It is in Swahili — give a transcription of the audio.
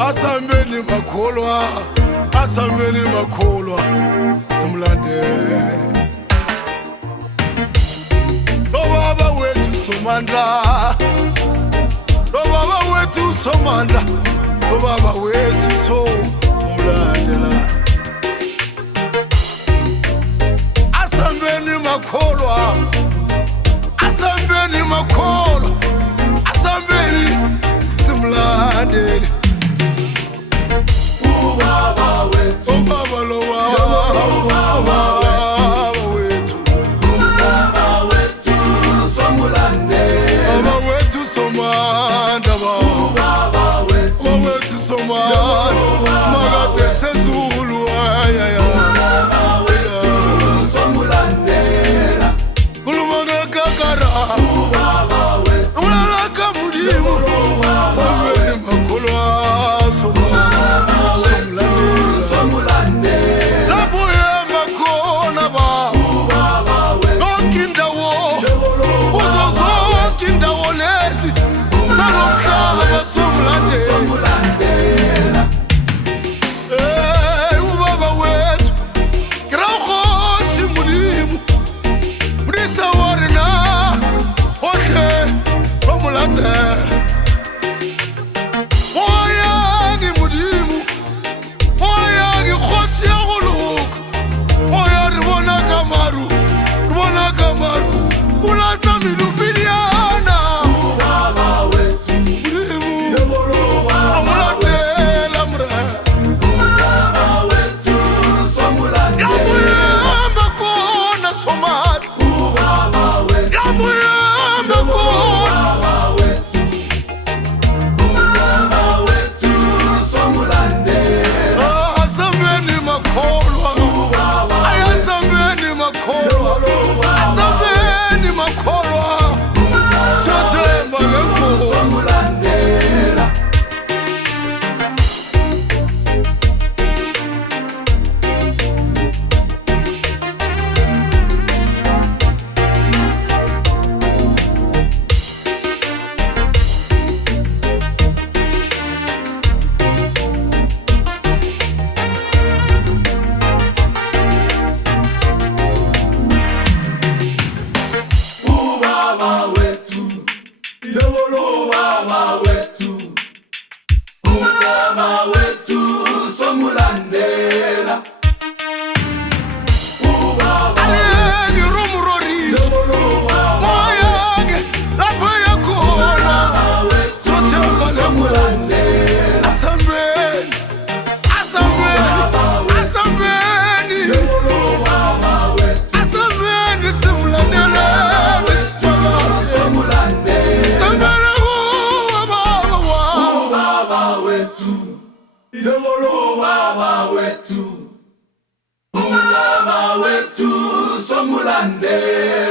asambeni makholwa simlandele lo baba wethu somandla lo baba wethu somandla lo baba wethu somlandela asambeni makholwa asambeni simlandele ubaba wethu ubaba lo ubaba wethu somulandela baba wethu somandla ubaba wethu somandla simakade sezulu ayaya ubaba wethu somulandela kulumanga kakara ubaba wethu ulalaka mudimu sambeni makholwa somulandela lapho yamba khona ba ubaba wethu yonke indawo kuzo zonke indawo lezi salomhlaba somlandela somulandela ubaba wethu kirakhosi mudimu mudisa warina hohle lomulandela moyangi mudimu moyangi khosi ya goluka moya ribona kamaru ulatsa milubiliana ubaba wethu mudimu amulandela mre ubaba wethu somulandela yamuyamba khona somali ubaba wethu yamuyamba khona ubaba wethu somulandela asambeni makholwa ayasambeni makholwa asambeni makholwa siyathemba ngenkosi somulandela ubaba wethu ubaba wethu ubaba wethu somulandela ubaba alenge rumuroriso moyange lapho yakhona wethu siyathemba ngenkosi somulandela asambeni ubaba wethu asambeni simlandeleni sitholakale somulandela sambeni baba ubaba wethu ubaba wethu ubaba wethu somulandela